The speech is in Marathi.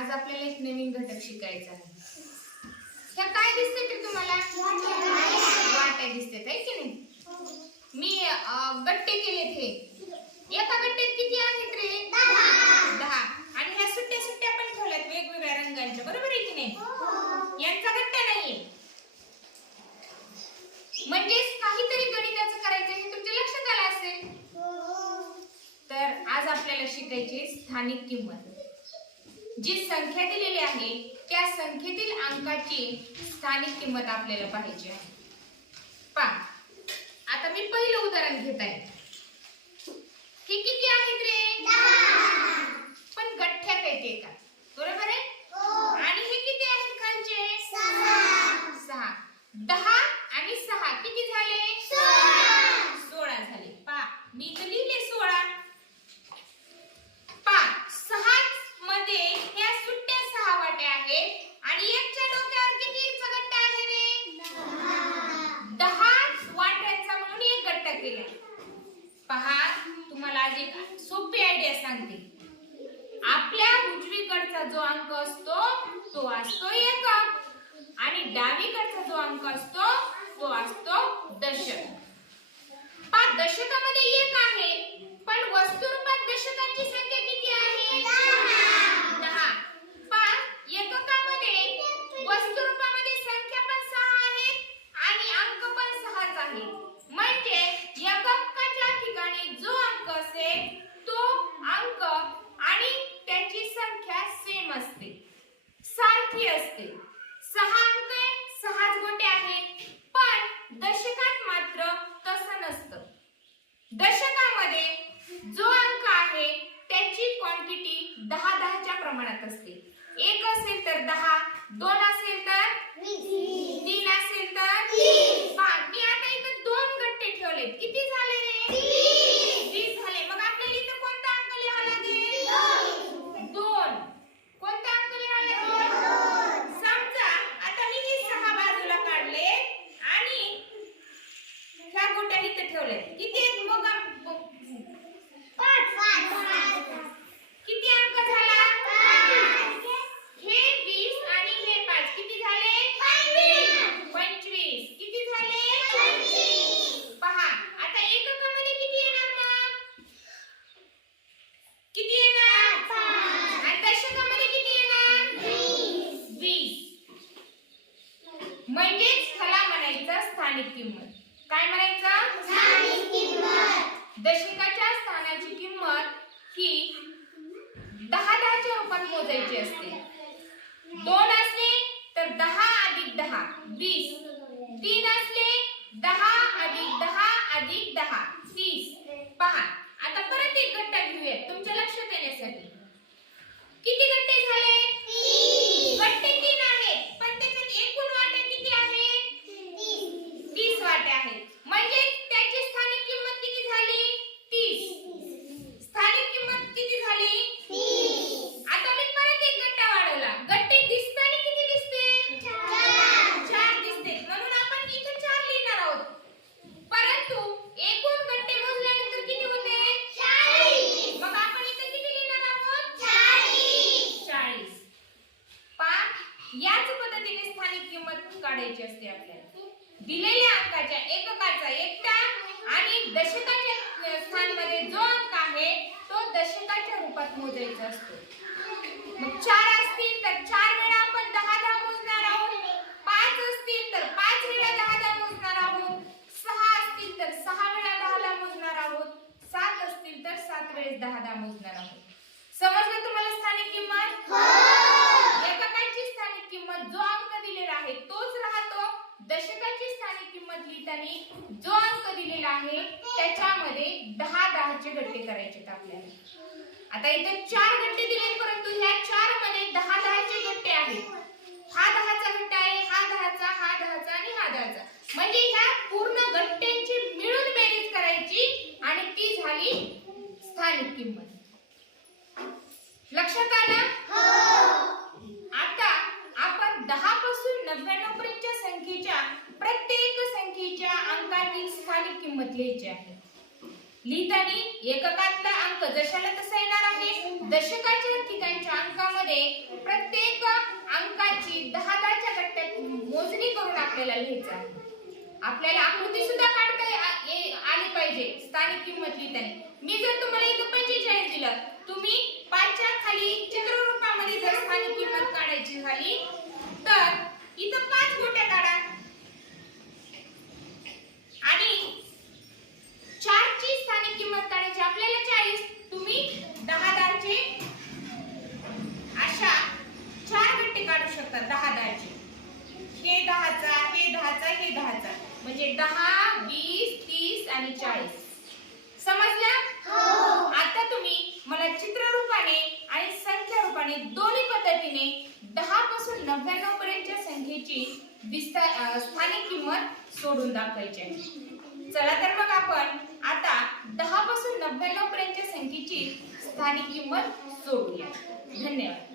आज आपल्याला एक नवीन घटक शिकायचा आहे. ह्या काय दिसते ते तुम्हाला? वाट्या दिसतात आहे की नाही? मी गट्टे केलेत हे. एका गट्ट्यात किती आहेत रे? दहा. आणि ह्या सुट्ट्या सुट्ट्या पण ठेवल्यात वेगवेगळ्या रंगांच्या बरोबर आहे की नाही? यांचा गट्टा नाहीये. म्हणजेच काहीतरी गणिताचं करायचं हे तुमच्या लक्षात आलं असेल? तर आज आपल्याला शिकायची स्थानिक किंमत. जी संख्या दिलेली आहे त्या संख्येतील अंकाची स्थानिक किंमत आपल्याला पाहिजे आहे. पा आता मी पहिलं उदाहरण घेत आहे. हे किती आहेत रे पण गठ्ठ्यात आहेत ते का बरोबर आहे आणि हे किती आहेत खालचे सहा दहा आणि सहा किती झाले सोळा झाले पा मी इथं लिहिले सोळा पाच सहा मध्ये ह्या सुट्ट्या सहा वाट्या आहेत आणि एकच्या डोक्यावर कितीचा गट्टा आहे रे दहा वाट्यांचा म्हणून एक गट्टा केला पहा तुम्हाला आज एक सोपी आयडिया सांगते आपल्या उजवीकडचा जो अंक असतो तो असतो एकक आणि डावीकडचा जो अंक असतो तो असतो दशक. पा दशकामध्ये एक आहे पण वस्तुरूपात दशकांची संख्या किती आहे दहा पा एककामध्ये वस्तू रूपामध्ये संख्या पण सहा आहे आणि अंक पण सहाच आहे म्हणजे एककाच्या ठिकाणी जो अंक असेल तो अंक आणि त्याची संख्या सेम असते सारखी असते सहा अंक आहे, सहाच गोटे आहेत पण दशकात मात्र तसं नसतं दशकामध्ये जो अंक आहे त्याची क्वांटिटी दहा दहाच्या प्रमाणात असते एक असेल तर दहा दोन असेल तर तीन असेल तर पहा, मी आता इथं दोन गट्टे ठेवलेत किती झाले रे वीस झाले मग आपल्याला इथं कोणता अंक लिहावा लागेल दोन कोणता अंक लिहावा लागेल समजा आता मी हे सहा बाजूला काढले आणि ह्या गोट्या इथे ठेवल्या किती आहेत मग किती अंक झाला हे वीस आणि हे पाच किती झाले पंचवीस किती झाले पहा आता एककामध्ये किती येणार मग किती येणार आणि दशकामध्ये किती येणार वीस म्हणजेच ह्याला स्थानिक किंमत. काय म्हणायचं? दशकाच्या स्थानाची किंमत ही दहा दहाच्या रूपात मोजायची असते. दोन असले तर दहा अधिक दहा वीस. तीन असले दहा अधिक दहा अधिक दहा तीस. पहा आता परत एक गट्टा घेऊयात. तुमच्या लक्षात येण्यासाठी किती गट्टे झाले गट्टे तीन आहेत पण त्याच्यात एकूण वाटे किती आहेत तीस वाटे आहेत म्हणजे त्याची स्थानिक किंमत किती झाली तीस स्थानिक किंमत किती झाली आता मी परत एक गट्टा वाढवला गट्टे दिसताना किती दिसते चार दिसते म्हणून आपण इथे चार लिहिणार आहोत परंतु एकूण गट्टे मोजल्यानंतर किती होते मग आपण इथे किती लिहिणार आहोत चाळीस पा याच पद्धतीने स्थानिक किंमत काढायची असते आपल्याला. दिलेल्या अंकाच्या एककाचा एकटा आणि दशकाच्या स्थानमध्ये जो अंक आहे तो दशकाच्या रूपात मोजायचा असतो. मग चार असतील तर चार वेळा आपण दहा दहा मोजणार आहोत. पाच असतील तर पाच वेळा दहा दहा मोजणार आहोत. सहा असतील तर सहा वेळा दहा दहा मोजणार आहोत. सात असतील तर सात वेळेस दहा दहा मोजणार आहोत. समजलं तुम्हाला स्थानिक किंमत? किंमत जो अंक दिलेला आहे तोच राहतो. दशकाची स्थानिक किंमत लिहिताना जो अंक दिलेला आहे त्याच्यामध्ये दहा दहाचे गट्टे करायचे आपल्याला. आता इथे चार गट्टे दिले परंतु ह्या चारमध्ये दहा दहाचे गट्टे आहेत. हा दहाचा गट्टा आहे हा दहाचा हा दहाचा आणि हा दहाचा. म्हणजे ह्या पूर्ण गट्ट्यांची मिळून बेरीज करायची आणि ती झाली स्थानिक किंमत. लक्षात आलं आता आपण दहा पासून नव्याण्णव पर्यंतच्या संख्येच्या प्रत्येक संख्येच्या किंमत लिहायची आहे. लिहिताना एककातला अंक जशाला तसा येणार आहे दशकाच्या ठिकाणच्या अंकामध्ये प्रत्येक अंकाची दहा दहाच्या गट्ट्यात मोजणी करून आपल्याला लिहायचं आहे. आपल्याला आकृती सुद्धा काढता आली पाहिजे स्थानिक किंमत लिहिताना. मी जर तुम्हाला इथं पंचेचाळीस दिलं तुम्ही पाचच्या खाली चित्ररूपामध्ये जर स्थानिक किंमत काढायची झाली तर इथं पाच गोट्या काढा आणि चारची स्थानिक किंमत काढायची आपल्याला चाळीस तुम्ही दहा दहाचे अशा चार गट्टे काढू शकता दहा दहाचे हे दहाचा हे दहाचा हे दहाचा दहा वीस तीस आणि चाळीस. समजलं? आता तुम्ही मला चित्र रूपाने आणि संख्या रूपाने दोन्ही पद्धतीने दहा पासून नव्याण्णव पर्यंतच्या संख्येची विस्तार स्थानिक किंमत सोडून दाखवायची आहे. चला तर मग आपण आता दहा पासून नव्याण्णव पर्यंतच्या संख्येची स्थानिक किंमत सोडूया. धन्यवाद.